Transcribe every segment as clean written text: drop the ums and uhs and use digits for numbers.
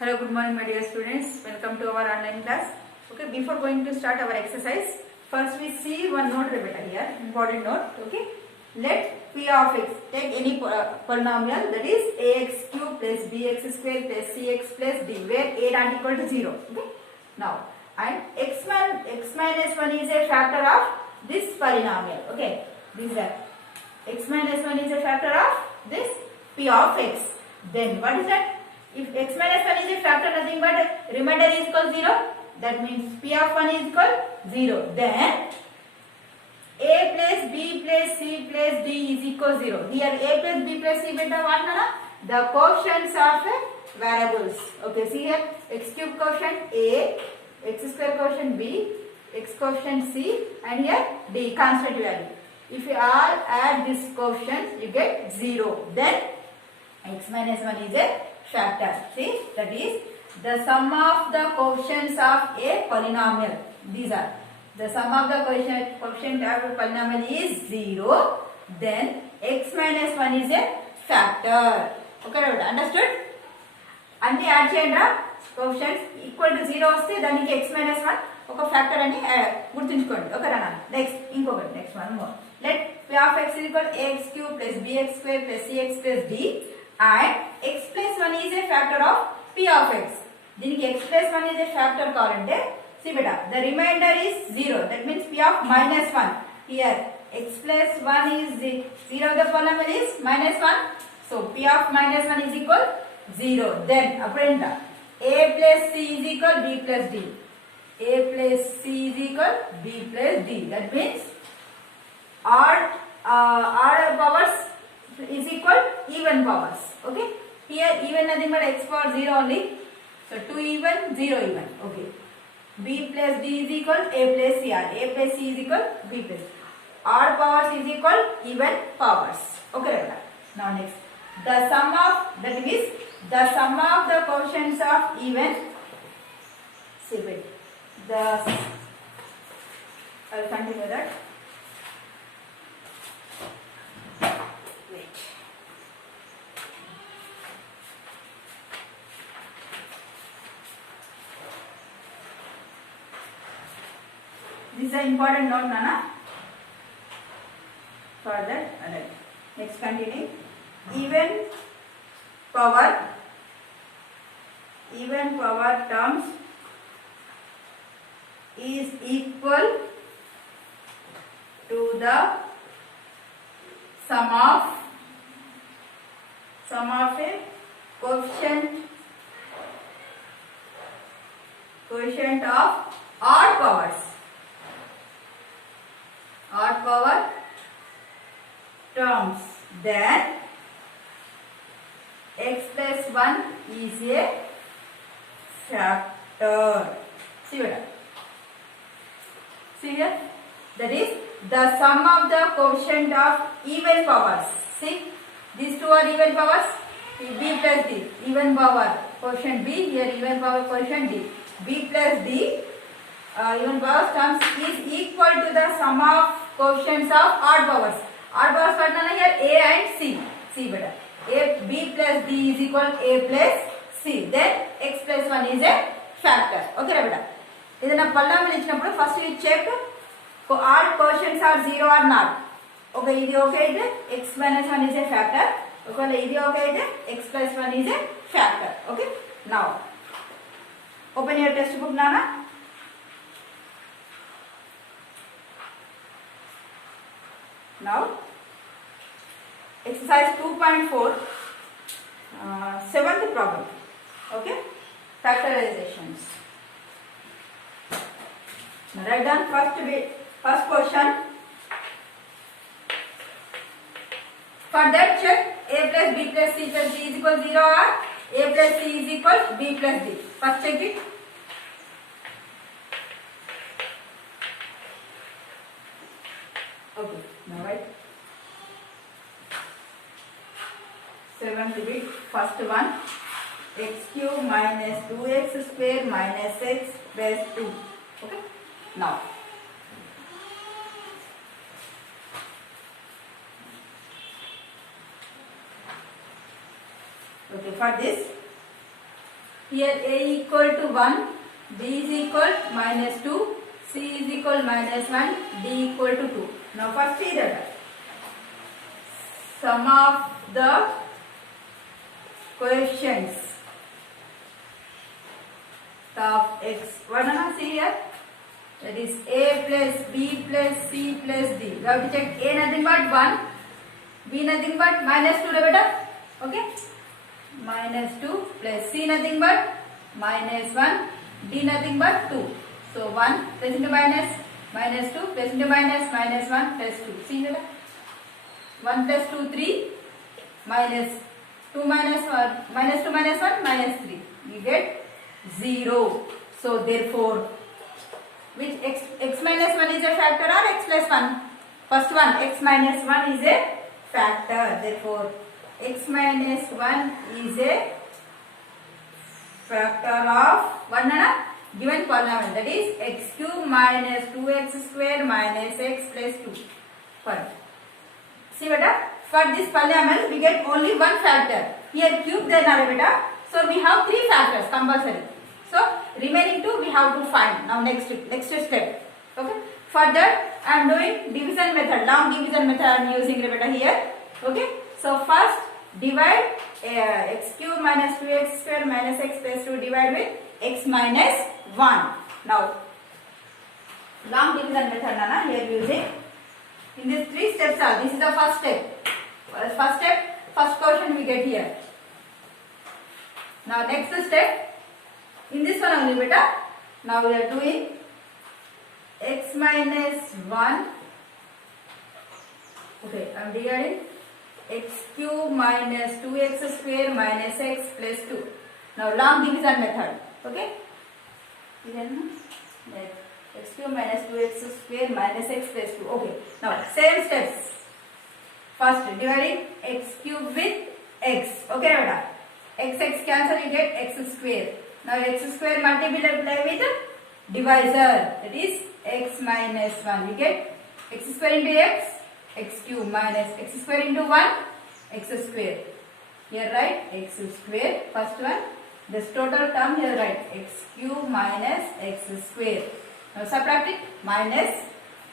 Hello, good morning my dear students. Welcome to our online class. Okay, before going to start our exercise, first we see one note beta here, important note. Okay, let p of x take any polynomial that is ax cube plus bx square plus cx plus d where a not equal to 0. Okay, now and x minus 1 is a factor of this polynomial. Okay, this is x minus 1 is a factor of this p of x. Then what is that? If x minus 1 is a factor, nothing but remainder is equal 0. That means p of 1 is equal 0. Then a plus b plus c plus d is equal 0. Here a plus b plus c beta what na? The coefficients of variables. Okay, see here x cube coefficient a, x square coefficient b, x coefficient c, and here d constant value. If you all add this coefficient, you get 0. Then x minus 1 is a factor. See, that is the sum of the coefficients of a polynomial. These are the sum of the coefficient of a polynomial is 0. Then x minus 1 is a factor. Okay, understood? అన్ని add చేయండి. Coefficients equal to 0 వస్తే దానికి x minus 1 ఒక factor అని గుర్తుంచుకోండి. ఓకేనా? Next ఇంకొకటి next one more. Let p of x is equal to ax cube plus bx square plus cx plus d and x plus 1 is a factor of p of x. దీనికి x plus 1 is a factor కావాలంటే see beta the remainder is 0. That means p of minus 1. Here x plus 1 is 0. The polynomial is minus 1. So p of minus 1 is equal 0. Then apprenda a plus c is equal b plus d. A plus c is equal b plus d. That means odd powers is equal even powers. Okay, here even nothing but x power 0 only. So 2 even 0 even. Okay, b plus d is equal a plus c. A plus c is equal b plus. Odd powers is equal even powers. Okay, now next the sum of, that means the sum of the coefficients of even. See wait, the I will continue that. This is an important note, Nana. For that, alright. Next, continue. Even power terms is equal to the sum of a coefficient of odd powers. Odd power terms. Then x plus 1 is a factor. See what? See here? That is the sum of the coefficient of even powers. See? These two are even powers. b plus d. Even power coefficient b. Here even power coefficient d. b plus d. Even powers terms is equal to the sum of coefficients of odd powers. Odd powers partner here a and c. See beta. B plus d is equal a plus c. Then x plus 1 is a factor. Okay beta. Idana polynomial ichinapudu first you check odd coefficients are 0 or not. Okay, idi okay ide x minus 1 is a factor. Okay, idi okay ide x plus 1 is a factor. Okay, now open your textbook Nana. Now exercise 2.4 seventh problem. Okay, factorizations. Now write down first question. For that check a plus b plus c plus d is equal 0 or a plus c is equal b plus d. First check it. Okay, now write seventh bit. First one, x cube minus 2x square minus x plus 2. Okay, now okay, for this Here a equal to 1, b is equal minus 2, c is equal minus 1, d equal to 2. Now first see that sum of the coefficients of x. What do you see here? That is a plus b plus c plus d. You have to check a nothing but 1, b nothing but minus 2 beta. Okay? Minus 2 plus c nothing but minus 1, d nothing but 2. So 1 plus into minus, minus 2 plus into minus, minus 1 plus 2. See beta? 1 plus 2, 3, minus 2 minus 1, minus 2 minus 1, minus 3. You get 0. So therefore, which x minus 1 is a factor or x plus 1? First one, x minus 1 is a factor. Therefore, x minus 1 is a factor of one given polynomial, that is x cube minus 2x square minus x plus 2. Fine. See beta, for this polynomial we get only one factor. Here cube there are beta. So we have three factors compulsory. So remaining two we have to find. Now next step. Okay. For that I am doing division method, long division method I am using beta here. Okay. So first divide x cube minus 2x square minus x plus 2 divide with x minus 1. Now long division method nana here using. In these three steps are, this is the first step. First step, first quotient we get here. Now next step, in this one only beta, now we are doing x minus 1. Okay, I am dividing x cube minus 2x square minus x plus 2. Now long division method. Okay. Then x cube minus 2x square minus x plus 2. Okay. Now same steps. First dividing x cube with x. Okay, beta. X cancel, you get x square. Now x square multiply with divisor, that is x minus 1. You get x square into x cube minus x square into 1, x square. Here write x square, first one. This total term here write x cube minus x square. Now subtract it, minus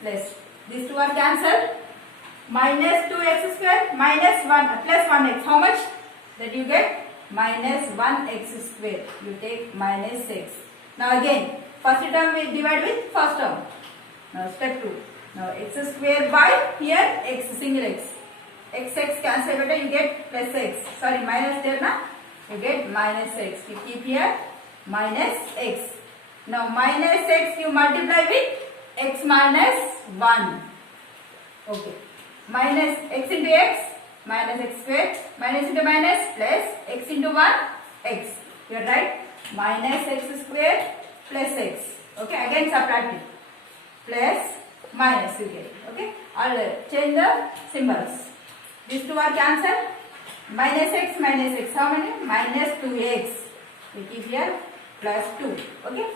plus. These two are cancelled. Minus 2x square minus 1 plus 1x. How much? That you get minus 1x square. You take minus x. Now again, first term we divide with first term. Now step 2. Now x square by here x single x. X cancel beta, you get plus x. Sorry, minus there na. You get minus x. You keep here minus x. Now minus x you multiply with x minus 1. Okay. Minus x into x minus x square minus into minus plus x into 1 x. You write minus x square plus x. Okay, again subtract it. Plus minus you get. Okay, I'll change the symbols. These two are cancelled. Minus x minus x. How many? Minus 2x. We keep here plus 2. Okay.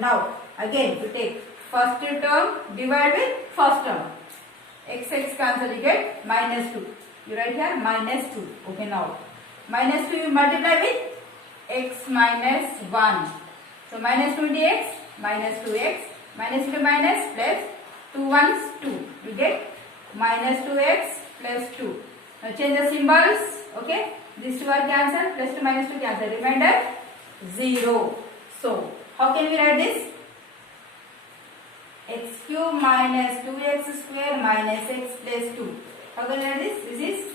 Now again you take first term divide with first term. X cancel, you get minus 2. You write here minus 2. Okay, now minus 2 you multiply with x minus 1. So minus 2 into x minus 2x minus into minus plus 2 ones 2. You get minus 2x plus 2. Now change the symbols. Okay, these two are cancelled. Plus 2 minus 2 cancel. Remainder 0. So how can we write this? X cube minus 2x square minus x plus 2. How can we write this? This is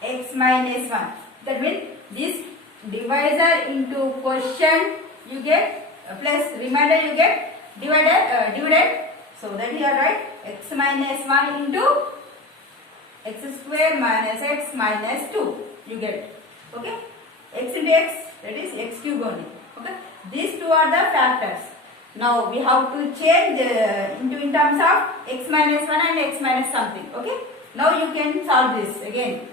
x minus 1. That means this divisor into quotient you get plus remainder you get divided. So that here write x minus 1 into x square minus x minus 2 you get. Okay, x into x, that is x cube only. Okay, these two are the factors. Now we have to change in terms of x minus 1 and x minus something. Okay, now you can solve this again.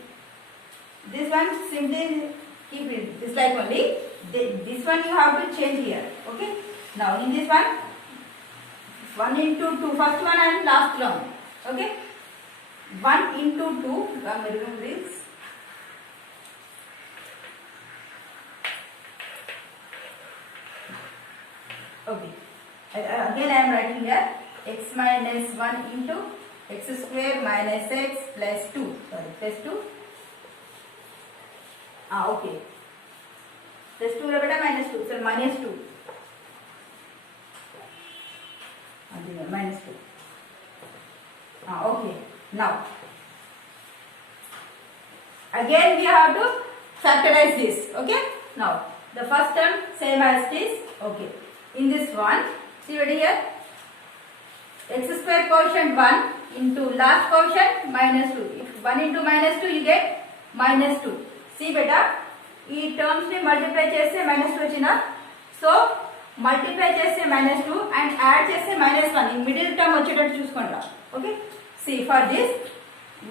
This one simply keep it this like only. This one you have to change here. Okay, now in this one 1 into 2, first one and last one. Okay, 1 into 2, I will remove this. Okay. Again I am writing here x minus 1 into x square minus x plus 2. Sorry, plus 2. Okay. Plus 2 beta minus 2. So minus 2. Minus 2. Okay. Now, again we have to factorize this. Okay. Now, the first term same as this. Okay. In this one, see over here. X square quotient 1 into last quotient minus 2. If 1 into minus 2, you get minus 2. See beta, ఈ terms ని multiply చేస్తే minus 2 వచ్చిన so multiply చేస్తే minus 2 and add చేస్తే minus 1 ఈ middle term వచ్చేటట్టు చూసుకోండి. Okay, see for this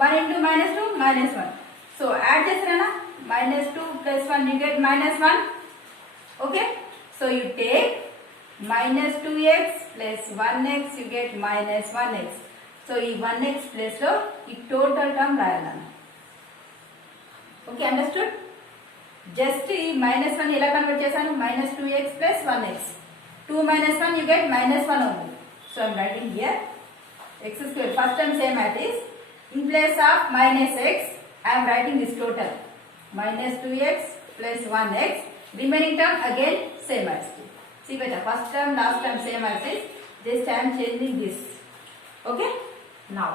1 into minus 2 minus 1. So add చేస్తారా minus 2 plus 1 you get minus 1. Okay, so you take minus 2x plus 1x you get minus 1x. So ఈ 1x place లో ఈ total term రాయాలన్న. Okay, understood. Just ఈ minus 1 ఎలా convert చేశాను, minus 2x plus 1x. 2 minus 1 you get minus 1 only. So I am writing here x square, first term same as this. In place of minus x I am writing this total minus 2x plus 1x. Remaining term again same as this. See beta, first term last term same as this. Just I am changing this. Okay, now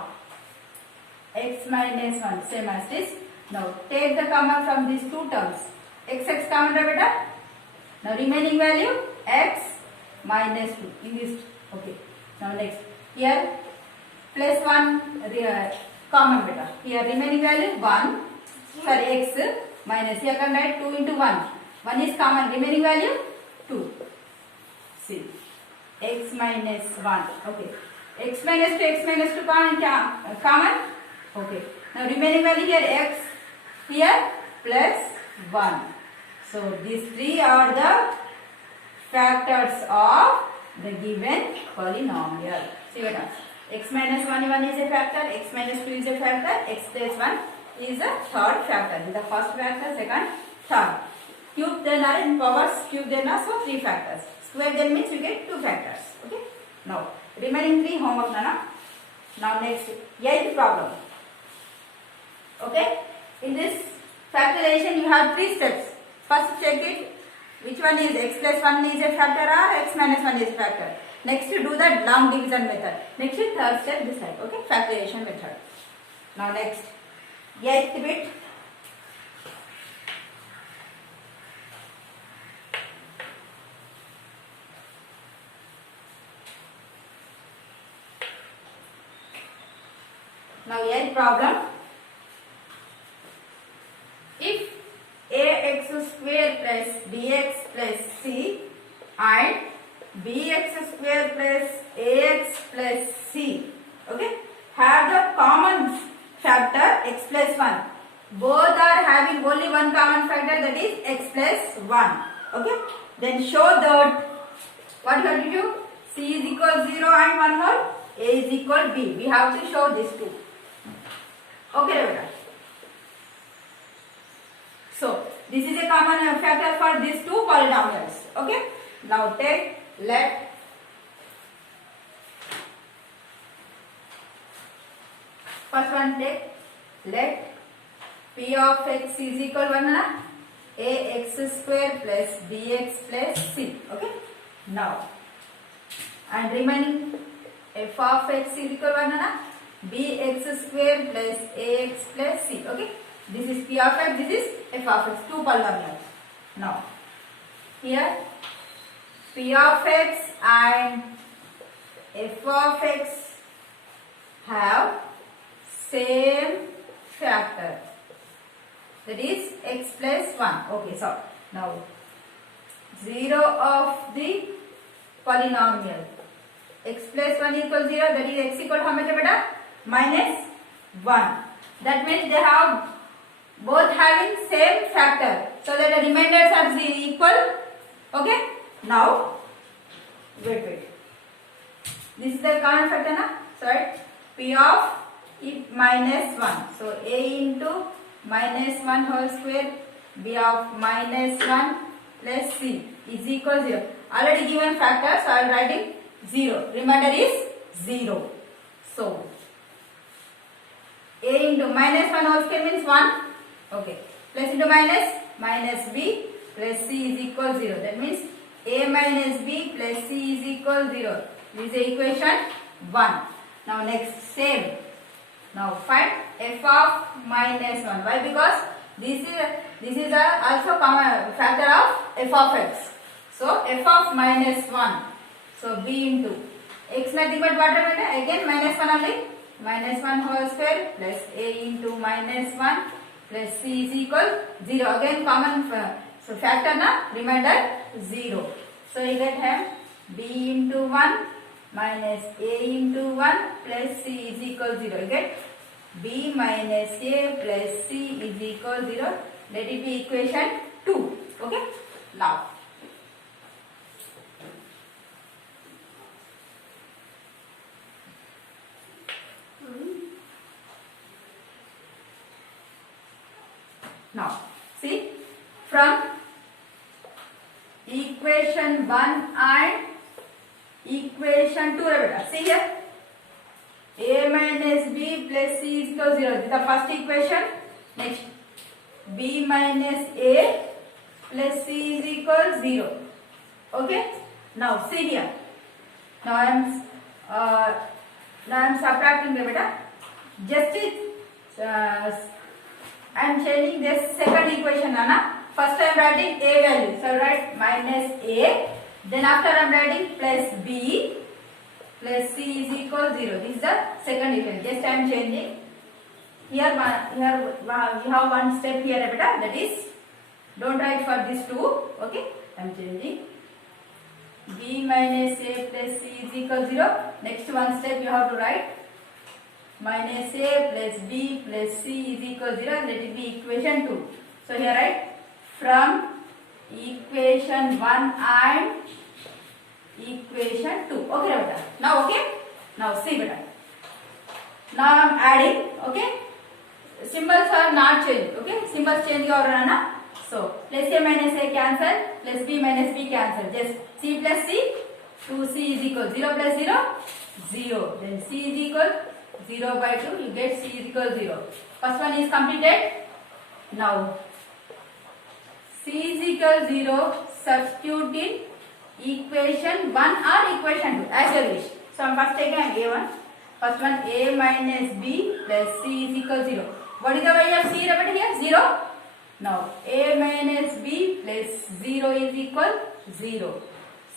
x minus 1 same as this. Now take the common from these two terms. X common beta. Now remaining value x minus 2 in this. Okay, now next here plus 1 common beta. Here remaining value 1. Sorry, x minus here can write 2 into 1. 1 is common. Remaining value 2. See, x minus 1. Okay, x minus 2, x minus 2 common. Okay, now remaining value here x here plus 1. So these three are the factors of the given polynomial. See what else? X minus 1 is a factor, x minus 2 is a factor, x plus 1 is a third factor. This is the first factor, second, third. Cube then are in powers, cube then are so 3 factors. Square then means you get 2 factors. Okay. Now remaining 3 homework nana. Now next 8th problem. Okay. In this factorization you have 3 steps. First check it. Which one is x plus 1 is a factor or x minus 1 is a factor. Next you do the long division method. Next third step decide. Okay, factorization method. Now next 8th bit. Now 8th problem. If ax square plus bx plus c and bx square plus ax plus c, okay, have the common factor x plus 1. Both are having only one common factor, that is x plus 1. Okay, then show that what you have to do, c is equal 0 and 1 more, a is equal b. We have to show these two. Okay, beta. So this is a common factor for these two polynomials. Okay, now take let first one, take let p of x is equal 1 na ax square plus bx plus c. Okay, now and remaining f of x is equal 1 na bx square plus ax plus c. Okay, this is p of x, this is f of x, two polynomials. Now here p of x and f of x have same factor, that is x plus 1. Okay, so now 0 of the polynomial x plus 1 equals 0, that is x equal how much beta, minus 1. That means they have both having same factor, so that the remainders are equal. Okay, now wait, this is the common factor na, so right, p of minus 1, so a into minus 1 whole square, b of minus 1 plus c is equal 0. Already given factor, so I am writing 0. Remainder is 0. So a into minus 1 whole square means 1. Okay. Plus into minus b plus c is equal 0. That means a minus b plus c is equal 0. This is the equation 1. Now next same. Now find f of minus 1. Why? Because this is also common factor of f of x. So f of minus 1. So b into x nothing but what remainder? Again minus 1 only. Minus 1 whole square plus a into minus 1 plus c is equal 0. Again common so factor na remainder 0. So you get here b into 1 minus a into 1 plus c is equal 0. You get b minus a plus c is equal 0. Let it be equation 2. Okay. Now see, from equation 1 and equation 2 beta. See here, a minus b plus c is equal 0. This is the first equation. Next, b minus a plus c is equal 0. Okay. Now see here. Now I am subtracting the beta. Just I am changing this second equation, Nana. First I am writing a value. So write minus a. Then after I am writing plus b plus c is equal 0. This is the second equation. Just I am changing. Here you have one step here, beta. That is, don't write for this two. Okay. I am changing. B minus a plus c is equal 0. Next one step you have to write minus a plus b plus c is equal 0. Let it be equation 2. So here write from equation 1 and equation 2. Okay beta. Now okay. Now see beta. Now I am adding. Okay. Symbols are not changed. Okay. Symbols change your order. So plus a minus a cancel. Plus b minus b cancel. Just c plus c. 2c is equal 0 plus 0. 0. Then c is equal 0 by 2, you get c is equal 0. First one is completed. Now, c is equal 0, substitute in equation 1 or equation 2, as you wish. So, I am first taking a1. First one, a minus b plus c is equal 0. What is the value of c repeated here? 0. Now, a minus b plus 0 is equal 0.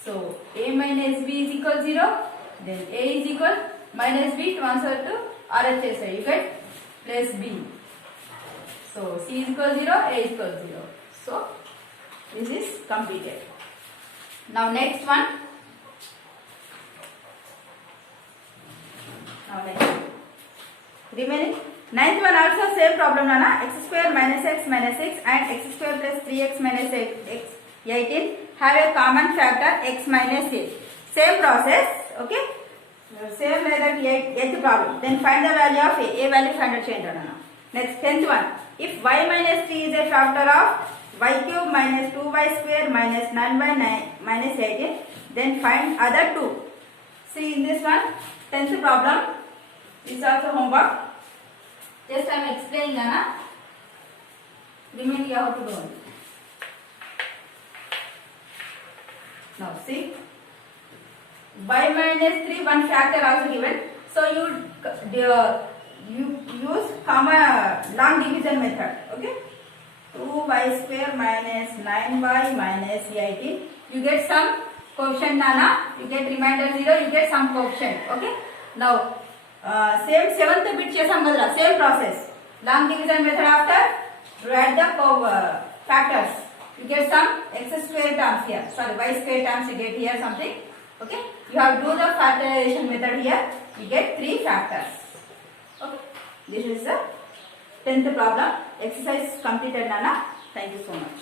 So, a minus b is equal 0. Then a is equal minus b transfer to RHS side. You get plus b. So c is equal 0, a is equal 0. So this is completed. Now next one. Remaining. Ninth one also same problem, Nana. X square minus x minus 6 and x square plus 3x minus x 18 have a common factor x minus a. Same process. Okay. Same like that 8th problem. Then find the value of a. A value find out change. Next 10th one. If y minus 3 is a factor of y cube minus 2y square minus 9 by 9 minus 18, then find other two. See in this one, 10th problem. This is also homework. Just I am explaining, Nana. Remaining you have to do. Now see. Y minus 3, one factor also given. So you use common long division method. Okay. 2y square minus 9y minus 18. You get some coefficient, Nana. You get remainder 0. You get some coefficient. Okay. Now same 7th bit chesam kadra. Same process. Long division method after add the factors. You get some x square terms here. Sorry, y square terms you get here something. Okay. You have to do the factorization method here. You get 3 factors. Okay. This is the 10th problem. Exercise completed, Nana. Thank you so much.